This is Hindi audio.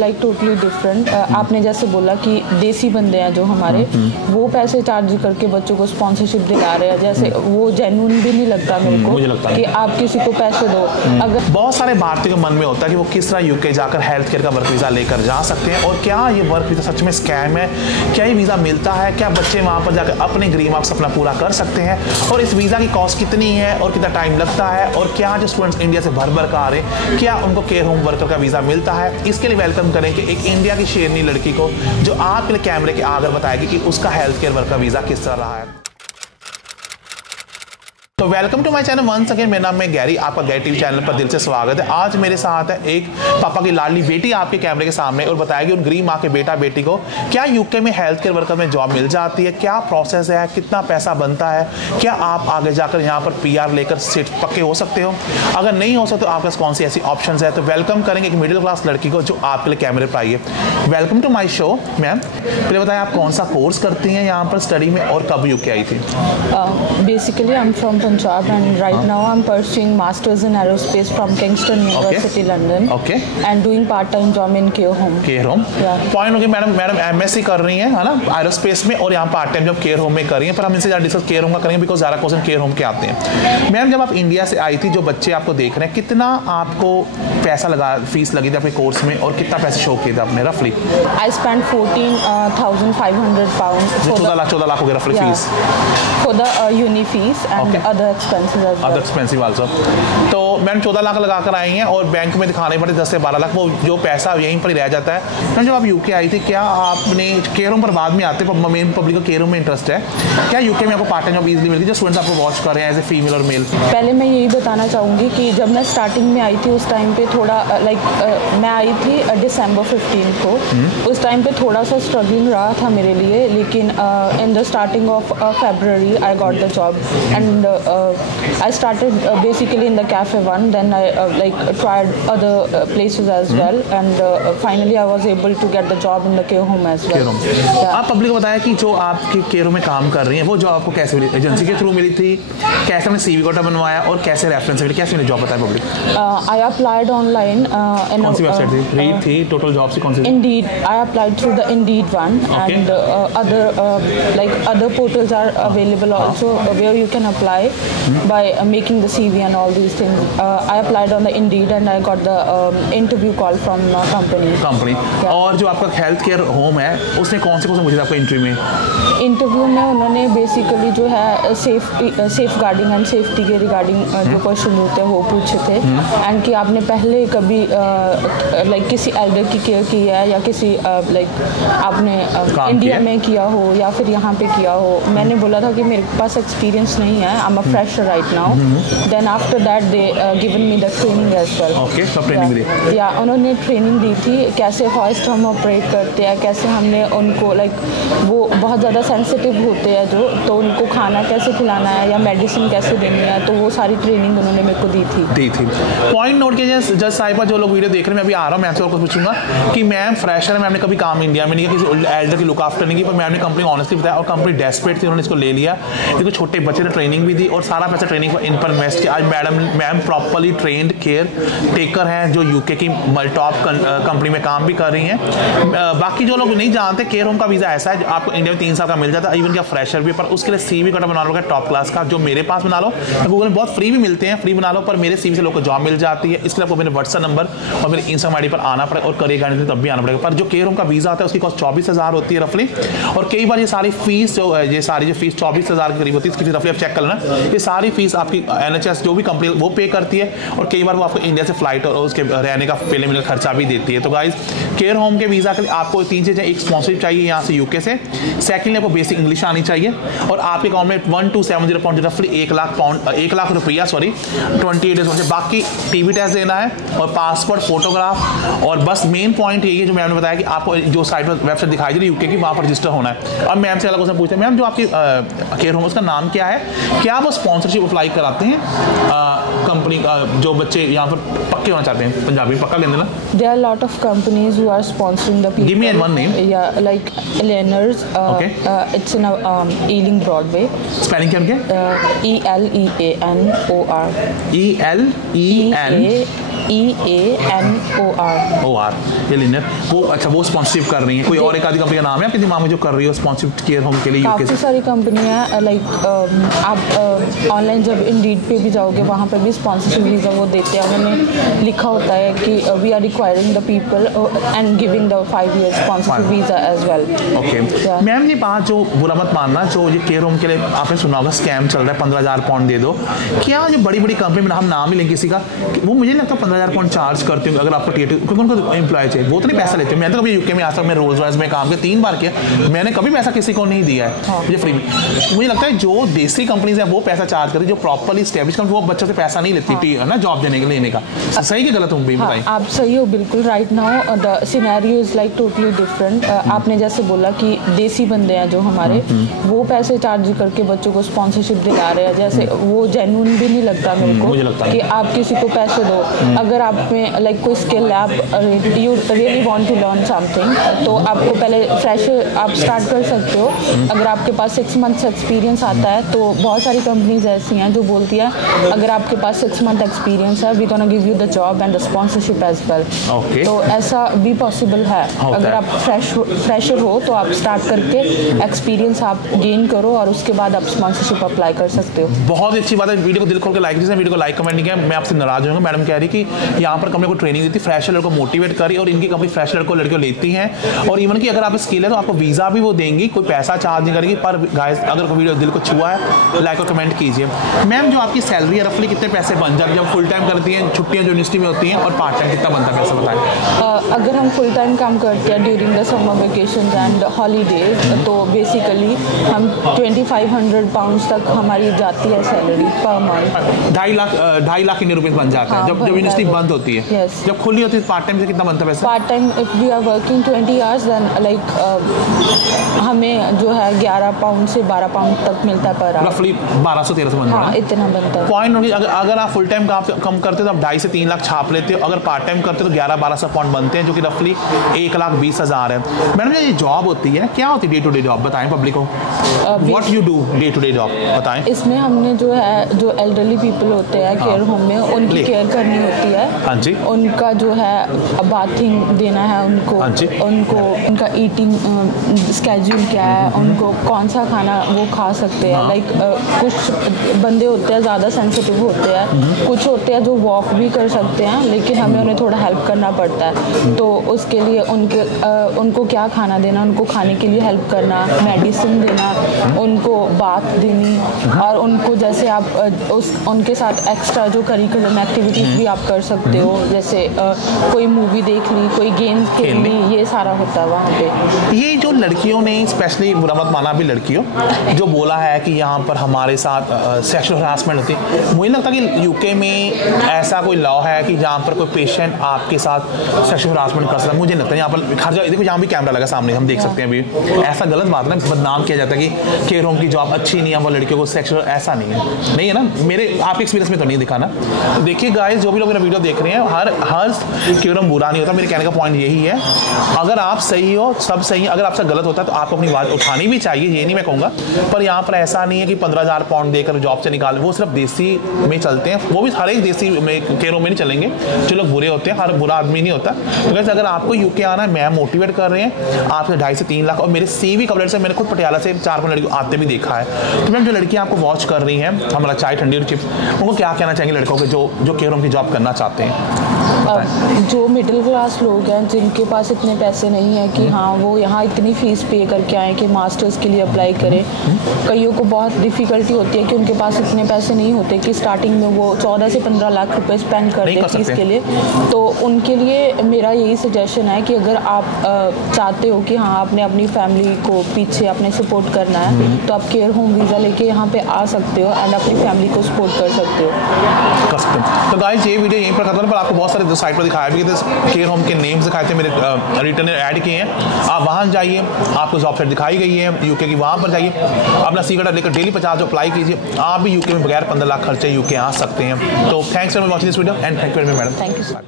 Like totally different. आपने जैसे बोला कि देसी बंदे हैं जो हमारे, वो पैसे चार्ज करके बच्चों को स्पॉन्सरशिप दिला रहे हैं, जैसे वो जेन्युइन भी नहीं लगता मेरे को कि आप किसी को पैसे दो। अगर बहुत सारे भारतीयों के मन में होता है कि वो किस तरह यूके जाकर हेल्थ केयर का वर्क वीज़ा लेकर जा सकते हैं, और क्या ये वर्क वीज़ा सच में स्कैम है, क्या ये वीज़ा मिलता है, क्या बच्चे वहाँ पर जाकर अपने ग्रीन मार्क्स अपना पूरा कर सकते हैं, और इस वीज़ा की कॉस्ट कितनी है और कितना टाइम लगता है, और क्या जो स्टूडेंट्स इंडिया से भर कर आ रहे हैं क्या उनको केयर होम वर्कर का वीज़ा मिलता है। इसके लिए वेलकम करेंगे एक इंडिया की शेरनी लड़की को जो आपके लिए कैमरे के आगे बताएगी कि उसका हेल्थ केयर वर्कर वीज़ा किस तरह रहा है। तो welcome to my channel once again. मेरा नाम है गैरी, आपका गैरी टीवी चैनल पर दिल से स्वागत है। आज मेरे साथ है एक पापा की लाडली बेटी आपके कैमरे के सामने, और बताएगी उन गरीब माँ के बेटा बेटी को क्या यूके में हेल्थ केयर वर्कर में जॉब मिल जाती है, क्या प्रोसेस है, कितना पैसा बनता है, क्या आप आगे जाकर यहाँ पर PR लेकर सीट पक्के हो सकते हो, अगर नहीं हो सकते तो आपके पास कौन सी ऐसी ऑप्शन है। तो वेलकम करेंगे एक मिडिल क्लास लड़की को जो आपके लिए कैमरे पर आई है। Welcome to my show. Ma'am पहले बताएं आप कौन सा कोर्स करती हैं यहाँ पर स्टडी में, और कब यूके आई थी? Basically I am from Punjab and right now I'm pursuing masters in aerospace from Kingston University, London. Okay. And doing part-time job in care home. Care home. Yeah. Point हो गया मैडम MSc कर रही हैं, है ना, एरोस्पेस में, और यहाँ part time job care home में कर रही हैं। पर हम इनसे ज़्यादा डिस्कस केयर होम का करेंगे बिकॉज ज़्यादा क्वेश्चन केयर होम के आते हैं। मैम जब आप इंडिया से आई थी, जो बच्चे आपको देख रहे हैं, कितना आपको पैसा लगा, फीस लगी थी अपने कोर्स में, और कितना पैसे शो किए थे आपने रफली? I spent 14,500 pounds. 14 लाख हो गया रफली fees for the uni fees and other expenses as well. Other expensive also. तो मैम 14 लाख लगा कर आई हैं, और बैंक में दिखाने पड़े 10 से 12 लाख, वो जो पैसा यहीं पर ही रह जाता है। मैम जब आप यूके आई थी, क्या आपने केयर होम पर बाद में आते हैं, मेन पब्लिक को केयर होम में इंटरेस्ट है, क्या यूके में आपको पार्ट टाइम जॉब इजीली मिलती है जो स्टूडेंट्स आपको वॉच कर रहे हैं एज ए फीमेल और मेल? पहले मैं यही बताना चाहूँगी कि जब मैं स्टार्टिंग में आई थी उस टाइम पे थोड़ा मैं आई थी December 15 को। उस टाइम पे थोड़ा सा स्ट्रगलिंग रहा था मेरे लिए, लेकिन in the starting of February I got the job and I started basically in the Cafe One, then I tried other places as well, and finally I was able to get the job in the care home as well. आप पब्लिक को बताया कि जो आपके केयर होम में काम कर रही हैं वो जॉब आपको कैसे मिली? एजेंसी के थ्रू मिली थी, कैसे हमने CV कोटा बनवाया, और कैसे रेफरेंस मिली, कैसे मिली जॉब बताया public? I applied online in कौन सी वेबसाइट थी? रीड थी, टोटल जॉब से कौन सी? Indeed. I applied through the Indeed one, and other portals are available also where you can apply by making the CV and all these things. I applied on the Indeed and I got the interview call from company. Yeah. और जो आपका हेल्थ केयर होम है उसने कौन से पूछे आपको इंटरव्यू में? इंटरव्यू में उन्होंने बेसिकली जो है सेफ गार्डिंग एंड सेफ्टी के रिगार्डिंग जो क्वेश्चन होते हैं वो पूछे थे, एंड कि आपने पहले कभी किसी एल्डर की केयर की है, या किसी आपने इंडिया में किया हो या फिर यहाँ पे किया हो। मैंने बोला था कि मेरे पास एक्सपीरियंस नहीं है, I am a fresher right now. Then after that they given me the training as well. Okay, सब ट्रेनिंग दी? या उन्होंने ट्रेनिंग दी थी, कैसे हॉइस्ट हम ऑपरेट करते हैं, कैसे हमने उनको वो बहुत ज़्यादा सेंसिटिव होते हैं जो, तो उनको खाना कैसे खिलाना है या मेडिसिन कैसे देनी है, तो वो सारी ट्रेनिंग उन्होंने मेरे को दी थी। पॉइंट नोट कीजिए जज साहिबा, जो लोग वीडियो देख रहे हैं, मैं अभी आ रहा हूँ, मैं आपसे और कुछ पूछूंगा कि मैम फ्रेशर है, मैम ने कभी काम इंडिया में नहीं किया, किसी एल्डर की लुक आफ्टर नहीं की, पर मैम ने कंपनी ऑनेस्टली बताया और कंपनी डेस्परेट थी, उन्होंने इसको ले लिया, क्योंकि छोटे बच्चे ने ट्रेनिंग भी दी और सारा पैसा ट्रेनिंग पर इन पर इन्वेस्ट किया। आज ma'am properly trend care taker हैं जो यूके की टॉप कंपनी में काम भी कर रही हैं। बाकी जो लोग नहीं जानते, केयर होम का वीज़ा ऐसा है आपको इंडिया में 3 साल का मिल जाता है, इवन क्या फ्रेशर भी, पर उसके लिए CV कोटा बना लो टॉप क्लास का, जो मेरे पास बना लो, गूगल में बहुत फ्री भी मिलते हैं, फ्री बना लो, पर मेरे CV से लोग को जॉब मिल जाती है। इसके लिए आपको मेरे WhatsApp नंबर और मेरे Instagram ID पर आना पड़ेगा, और करियर गाइडेंस तब भी आना पड़ेगा। पर जो केयर होम का वीज़ा आता है उसकी कॉस्ट 24,000 होती है रफली, और कई बार ये सारी फीस जो फीस 24,000 के करीब होती है, इसकी रफली आप चेक कर लेना, ये सारी फीस आपकी NHS जो भी कंपनी वो पे करती है, और कई बार वो आपको इंडिया से फ्लाइट और उसके रहने का पहले मिलने खर्चा भी देती है। तो गाइज केयर होम के वीज़ा के लिए आपको 3 चीज़ें, एक स्पॉन्सरशिप चाहिए यहाँ से यूके से, सेकेंडली आपको बेसिक इंग्लिश आनी चाहिए, और आपके अकाउंट में 1270 पाउंड रफली 1 लाख रुपया 28 डेज से, बाकी TV टेस्ट देना है और पासपोर्ट, फोटोग्राफ, और बस मेन पॉइंट यही है जो मैम ने बताया कि आपको जो साइट पर वेबसाइट दिखाई दे रही है यूके की, वहाँ पर रजिस्टर होना है। अब मैम से अलग क्वेश्चन पूछते हैं, मैम जो आपकी केयर होम उसका नाम क्या है, क्या वो स्पॉन्सरशिप अप्लाई कराते हैं कंपनी जो बच्चे यहाँ पर पक्के होना चाहते हैं? पंजाबी पक्का कहते हैं ना? There are a lot of companies who are sponsoring the people. Give me one name. Yeah, like Eleanor's. Okay. It's in Ealing Broadway. Spelling क्या? ELEANOR. ELEAN LEANOR। OR, ये लिनियर वो, अच्छा वो स्पॉन्सरशिप कर रही है। कोई और एक आधी कंपनी का नाम है आपके दिमाग में जो कर रही है स्पॉन्सरशिप केयर होम के लिए? काफ़ी सारी कंपनियां लाइक आप ऑनलाइन जब इंडीड पे भी जाओगे वहाँ पर भी स्पॉन्सरशिप वीज़ा वो देते हैं। उन्होंने लिखा होता है कि we are requiring the people and giving the 5 years sponsorship visa as well. Okay ma'am, ये बात जो बुरा मत मानना, जो ये केयर होम के लिए आपने सुना होगा स्कैम चल रहा है, 15,000 पाउंड दे दो, क्या जो बड़ी बड़ी कंपनी में हम नाम ही लेंगे किसी का, वो मुझे लगता है 15,000 पाउंड चार्ज करते होंगे अगर आपको टीएटी, क्योंकि उनको एम्प्लॉय चाहिए, वो तो नहीं पैसा लेते। मैं तो कभी यूके में आज तक मैं रोल्स रॉयस में काम किया 3 बार किया, मैंने कभी पैसा किसी को नहीं दिया है मुझे फ्री में। मुझे लगता है जो देसी कंपनीज है वो पैसा चार्ज करती है, जो प्रॉपर्ली स्टैब्लिश कंपनी वो बच्चों से पैसा नहीं लेती है ना जॉब देने के लेने का। सही कि गलत हूँ भी बताइए। आप सही हो बिल्कुल। Right now the scenario is like totally different. आपने जैसे बोला कि देसी बंदे हैं जो हमारे, वो पैसे चार्ज करके बच्चों को स्पॉन्सरशिप दिला रहे हैं, जैसे वो जेन्युइन भी नहीं लगता मेरे को कि आप किसी को पैसे दो। अगर आप में लाइक कोई स्किल है, आप you really want to learn something, तो आपको पहले फ्रेशर आप स्टार्ट कर सकते हो। अगर आपके पास 6 months एक्सपीरियंस आता है तो बहुत सारी कंपनीज ऐसी हैं जो बोलती है अगर आपके पास 6 month एक्सपीरियंस है we gonna give you the job and the sponsorship as well. तो ऐसा भी पॉसिबल है। अगर आप फ्रेशर हो तो आप स्टार्ट करके एक्सपीरियंस आप गेन करो और उसके बाद आप स्पॉन्सरशिप अप्लाई कर सकते हो। बहुत अच्छी बात है। वीडियो को दिल खोल के लाइक कीजिए, वीडियो को लाइक कमेंट नहीं किया मैं आपसे नाराज होऊंगा। मैडम कह रही कि यहाँ पर कंपनी को ट्रेनिंग देती, फ्रेशर लड़कों को मोटिवेट करी, और इनकी कंपनी फ्रेशर लड़कियों लेती हैं, और इवन कि अगर आप स्किल है तो आपको वीज़ा भी वो देंगी, कोई पैसा चार्ज नहीं करेगी। पर गाइस अगर कोई वीडियो दिल को छुआ है लाइक और कमेंट कीजिए। मैम जो आपकी सैलरी है रफली कितने पैसे बन जाते हैं जब फुल टाइम करती हैं, छुट्टियाँ जो यूनिवर्सिटी में होती हैं, और पार्ट टाइम कितना बनता है पैसा बताएं? अगर हम फुल टाइम काम करते हैं during the summer vacation and holidays तो बेसिकली हम 2500 पाउंड तक हमारी जाती है salary per month. 2.5 lakh Indian rupees बन जाते हैं जब यूनिवर्सिटी बंद होती है। yes. जब खुली होती है पार्ट टाइम से कितना बनता है पैसा? Part time if we are working 20 hours then like हमें जो है 11 पाउंड से 12 पाउंड तक मिलता है पर रफली 1200-1300 बनता है। हाँ, इतना बनता है। पॉइंट होगी अगर आप फुल टाइम कम करते हो तो आप 2.5 से 3 लाख छाप लेते हो, अगर पार्ट टाइम करते हो तो 1100-1200 पाउंड बनते हैं, जो कि रफली 1,20,000 है। मैडम ये जॉब होती है, क्या होती है डे टू डे जॉब बताएं पब्लिक को, what you do day to day job बताएं। इसमें हमने जो है जो एल्डरली पीपल होते हैं केयर होम में उनकी केयर करनी होती है। हाँ जी। उनका जो है बाथिंग देना है उनको। हाँ जी। उनको उनका ईटिंग स्केड्यूल क्या है, उनको कौन सा खाना वो खा सकते हैं। लाइक कुछ बंदे होते हैं ज़्यादा सेंसिटिव होते हैं, कुछ होते हैं जो वॉक भी कर सकते हैं लेकिन हमें उन्हें थोड़ा हेल्प करना पड़ता है। तो उसके लिए उनको क्या खाना देना, उनको खाने के लिए हेल्प करना, मेडिसिन देना, उनको बात देनी, और उनको जैसे आप उनके साथ एक्स्ट्रा जो करिकुलम एक्टिविटीज़ भी आप कर सकते हो, जैसे कोई मूवी देख ली, कोई गेम खेल ली, ये सारा होता है वहाँ पे। ये जो लड़कियों ने स्पेशली बुरा मत माना भी लड़कियों जो बोला है कि यहाँ पर हमारे साथ सेक्सुअल हरासमेंट होती है, मुझे लगता है कि यूके में ऐसा कोई लॉ है कि जहाँ पर कोई पेशेंट आपके साथ सेक्सुअल हरासमेंट कर सकता है। मुझे लगता है यहाँ पर हर जगह देखो, यहाँ भी कैमरा लगा सामने हम देख सकते हैं अभी, ऐसा गलत बात है ना, बदनाम किया जाता है कि केयर होम की जॉब अच्छी नहीं है, वो लड़कियों को सेक्सुअल, ऐसा नहीं है ना। मेरे आपके एक्सपीरियंस में तो नहीं दिखा ना। देखिए गाइस जो भी लोग मेरा वीडियो देख रहे हैं, हर केयर होम बुरा नहीं होता। मेरे कहने का पॉइंट यही है, अगर आप सही हो सब सही है, अगर आपसे गलत होता है तो आपको अपनी बात उठानी भी चाहिए, ये नहीं मैं कहूँगा। पर यहाँ पर ऐसा नहीं है कि 15,000 पाउंड देकर जॉब से निकाल, वो सिर्फ देसी में चलते हैं, वो भी हर एक देसी में केयर होम में नहीं चलेंगे जो लोग बुरे होते हैं, हर बुरा आदमी नहीं होता। तो वैसे अगर आपको यूके आना है, मैम मोटिवेट कर रहे हैं आपसे 2.5 से 3 लाख, और मेरे CV कवरेज से मैंने खुद पटियाला से 4-5 लड़कियों आते भी देखा है। तो मैम जो लड़कियाँ आपको वॉच कर रही हैं, हमारा चाय ठंडी और चिप्स, उनको क्या कहना चाहेंगे लड़कों के जो केयर होम की जॉब करना चाहते हैं? जो मिडिल क्लास लोग हैं जिनके पास इतने पैसे नहीं है कि हाँ वो यहाँ इतनी फीस पे करके आए कि मास्टर्स के लिए अप्लाई करें, कईयों को बहुत डिफ़िकल्टी होती है कि उनके पास इतने पैसे नहीं होते कि स्टार्टिंग में वो 14 से 15 लाख रुपए स्पेंड कर दें फीस के लिए। तो उनके लिए मेरा यही सजेशन है कि अगर आप चाहते हो कि हाँ आपने अपनी फैमिली को पीछे अपने सपोर्ट करना है तो आप केयर होम वीज़ा लेके यहाँ पे आ सकते हो एंड अपनी फैमिली को सपोर्ट कर सकते हो। तो गाइस ये वीडियो यहीं पर खत्म, पर आपको बहुत सारे साइट पर दिखाया भी थे, केयर होम के नेम्स दिखाए थे, मेरे रिटर्न ऐड किए हैं। आप वहाँ जाइए, आपको जॉब साइट दिखाई गई है यूके की, वहाँ पर जाइए, अपना सीकट लेकर डेली 50 अप्लाई कीजिए, आप भी यूके में बगैर 15 लाख खर्चे यूके आ सकते हैं। तो thanks for watching this video and thank you very much madam. Thank you.